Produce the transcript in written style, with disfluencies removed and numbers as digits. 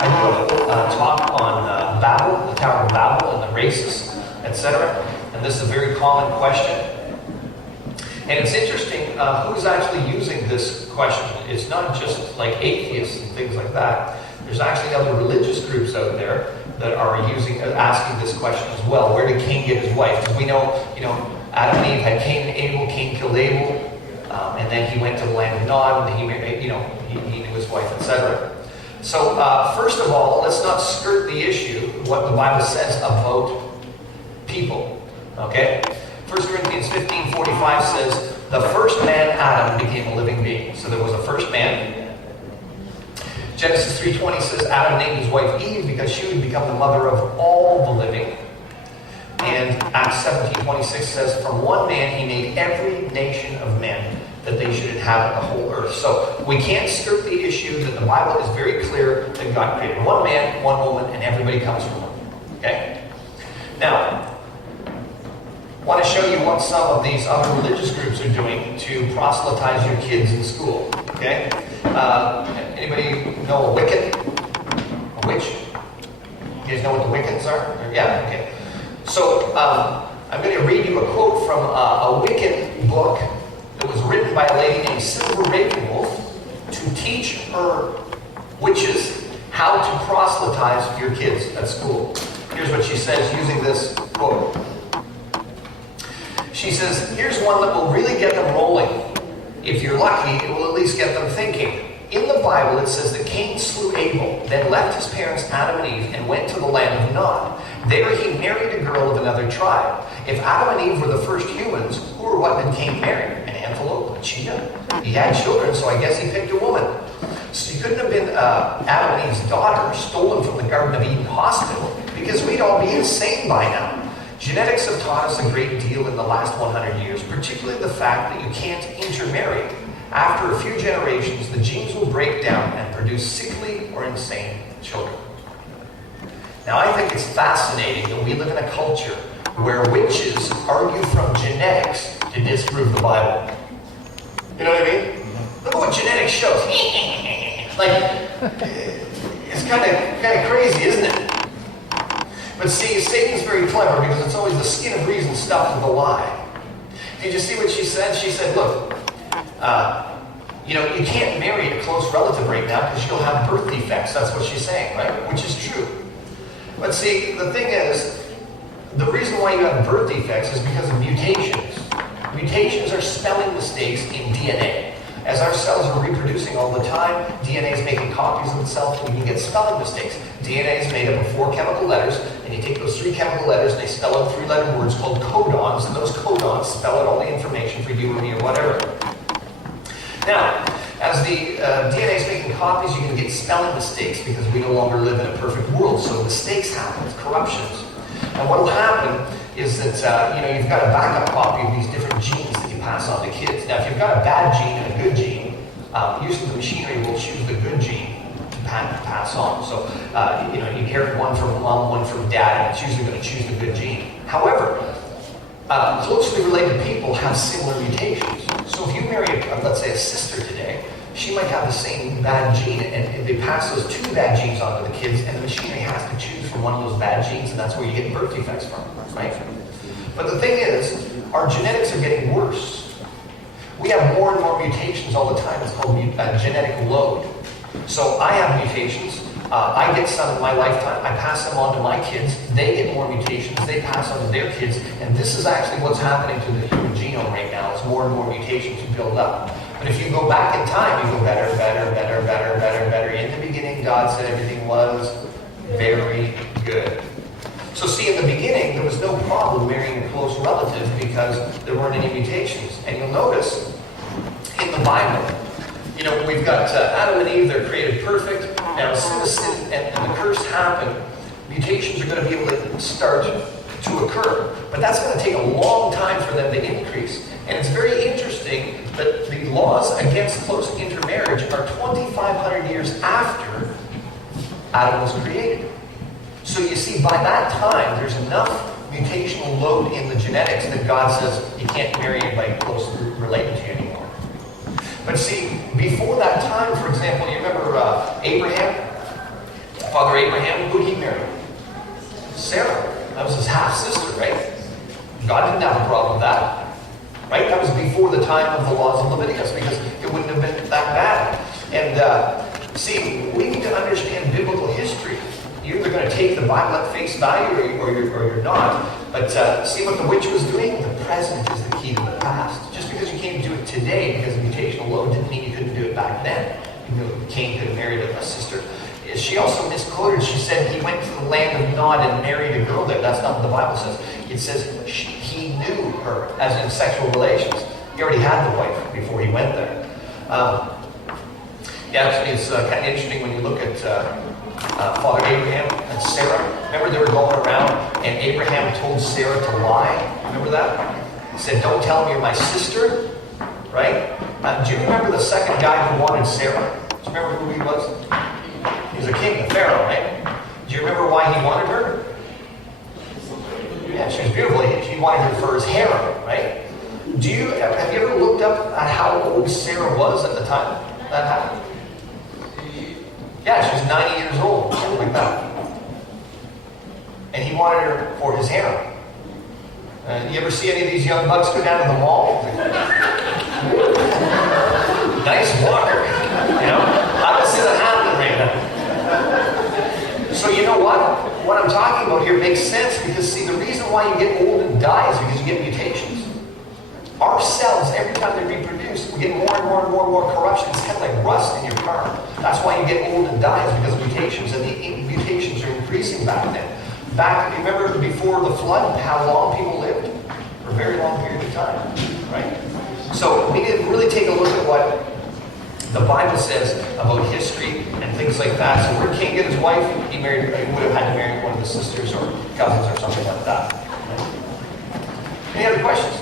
I do a whole talk on Babel, the Tower of Babel, and the races, etc. And this is a very common question. And it's interesting who's actually using this question. It's not just like atheists and things like that. There's actually other religious groups out there that are asking this question as well. Where did Cain get his wife? Because we know, Adam and Eve had Cain and Abel. Cain killed Abel, and then he went to the land of Nod, and he knew his wife, etc. So first of all, let's not skirt the issue. What the Bible says about people. Okay. 1 Corinthians 15:45 says, the first man, Adam, became a living being. So there was a first man. Genesis 3:20 says, Adam named his wife Eve because she would become the mother of all the living. And Acts 17:26 says, from one man he made every nation of men that they should inhabit the whole earth. So we can't skirt the issue that the Bible is very clear that God created one man, one woman, and everybody comes from them. Okay? Now, I want to show you what some of these other religious groups are doing to proselytize your kids in school. Okay? Anybody know a Wiccan? A witch? You guys know what the Wiccans are? Yeah? Okay. So, I'm going to read you a quote from a Wiccan book that was written by a lady named Silver Ravenwolf to teach her witches how to proselytize your kids at school. Here's what she says using this quote. She says, here's one that will really get them rolling. If you're lucky, it will at least get them thinking. In the Bible, it says that Cain slew Abel, then left his parents Adam and Eve and went to the land of Nod. There he married a girl of another tribe. If Adam and Eve were the first humans, who or what did Cain marry? An antelope? A cheetah? He had children, so I guess he picked a woman. So he couldn't have been Adam and Eve's daughter, stolen from the Garden of Eden hospital, because we'd all be insane by now. Genetics have taught us a great deal in the last 100 years, particularly the fact that you can't intermarry. After a few generations, the genes will break down and produce sickly or insane children. Now, I think it's fascinating that we live in a culture where witches argue from genetics to disprove the Bible. You know what I mean? Look at what genetics shows. It's kind of crazy, isn't it? But see, Satan's very clever because it's always the skin of reason stuffed with a lie. Did you see what she said? She said, look, you can't marry a close relative right now because you'll have birth defects. That's what she's saying, right? Which is true. But see, the thing is, the reason why you have birth defects is because of mutations. Mutations are spelling mistakes in DNA. As our cells are reproducing all the time, DNA is making copies of itself, and you can get spelling mistakes. DNA is made up of 4 chemical letters, and you take those 3 chemical letters and they spell out 3-letter words called codons, and those codons spell out all the information for you or me or whatever. Now, as the DNA is making copies, you can get spelling mistakes because we no longer live in a perfect world, so mistakes happen, corruptions. And what will happen is that you've got a backup copy of these different genes that you pass on to kids. Now, if you've got a bad gene and a good gene, usually the machinery will choose the good gene to pass on. So, you inherit one from mom, one from dad, and it's usually going to choose the good gene. However, closely related people have similar mutations. So if you marry, let's say, a sister today, she might have the same bad gene, and they pass those 2 bad genes on to the kids, and the machinery has to choose from one of those bad genes, and that's where you get birth defects from, right? But the thing is, our genetics are getting worse. We have more and more mutations all the time. It's called genetic load. So I have mutations. I get some in my lifetime. I pass them on to my kids. They get more mutations. They pass on to their kids. And this is actually what's happening to the human genome right now. It's more and more mutations build up. But if you go back in time, you go better. In the beginning, God said everything was very good. So see, in the beginning, there was no problem marrying a close relative because there weren't any mutations. And you'll notice in the Bible, we've got Adam and Eve, they're created perfect. Now, as soon as sin and the curse happen, mutations are going to be able to start to occur. But that's going to take a long time for them to increase. And it's very interesting that the laws against close intermarriage are 2,500 years after Adam was created. So you see, by that time, there's enough mutational load in the genetics that God says you can't marry anybody closely related to you anymore. But see, before that time, for example, you remember Abraham? Father Abraham, who did he marry? Sarah. That was his half-sister, right? God didn't have a problem with that. Right? That was before the time of the laws of Leviticus, because it wouldn't have been that bad. And see, we need to understand biblical history. You're either going to take the Bible at face value or you're not. But see what the witch was doing? The present is the key to the past. Just because you can't do it today because of mutation alone didn't mean you couldn't do it back then. You know, Cain could have married a sister. She also misquoted. She said he went to the land of Nod and married a girl there. That's not what the Bible says. It says he knew her, as in sexual relations. He already had the wife before he went there. Actually, it's kind of interesting when you look at Father Abraham and Sarah. Remember, they were going around and Abraham told Sarah to lie. Remember that? He said, "Don't tell him you're my sister." Right? Do you remember the second guy who wanted Sarah? Do you remember who he was? He was a king, the Pharaoh, right? Do you remember why he wanted her? Yeah, she was beautiful. He wanted her for his harem, right? Have you ever looked up at how old Sarah was at the time that happened? Yeah, she was 90 years old, something like that. And he wanted her for his harem. You ever see any of these young bucks go down to the mall? Nice walker. You know? I don't see that happening right now. So you know what? What I'm talking about here makes sense because, see, the reason why you get old and die is because you get mutations. Our cells, every time they reproduce, we get more and more and more and more corruption. It's kind of like rust in your car. That's why you get old and die, is because of mutations. And the mutations are increasing back then. Remember before the flood, how long people lived? For a very long period of time, right? So we need to really take a look at what the Bible says about history and things like that. So where Cain get his wife, he would have had to marry one of the sisters or cousins or something like that. Right? Any other questions?